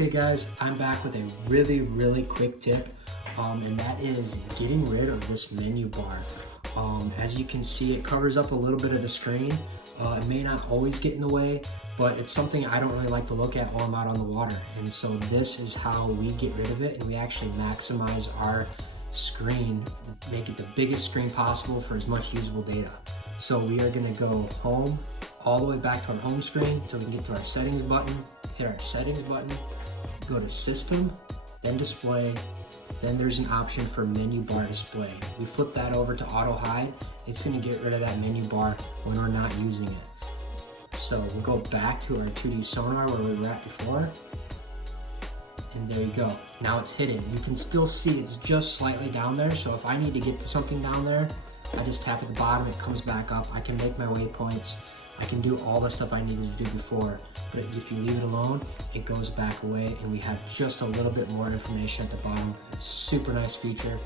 Okay guys, I'm back with a really quick tip, and that is getting rid of this menu bar. As you can see, it covers up a little bit of the screen. It may not always get in the way, but it's something I don't really like to look at while I'm out on the water. And so this is how we get rid of it, and we actually maximize our screen, make it the biggest screen possible for as much usable data. So we are gonna go home, all the way back to our home screen until we can get to our settings button, hit our settings button, go to system, then display, then there's an option for menu bar display. We flip that over to auto hide. It's gonna get rid of that menu bar when we're not using it. So we'll go back to our 2D sonar where we were at before. And there you go. Now it's hidden. You can still see it's just slightly down there. So if I need to get to something down there, I just tap at the bottom, it comes back up. I can make my waypoints. I can do all the stuff I needed to do before. But if you leave it alone, it goes back away and we have just a little bit more information at the bottom. Super nice feature.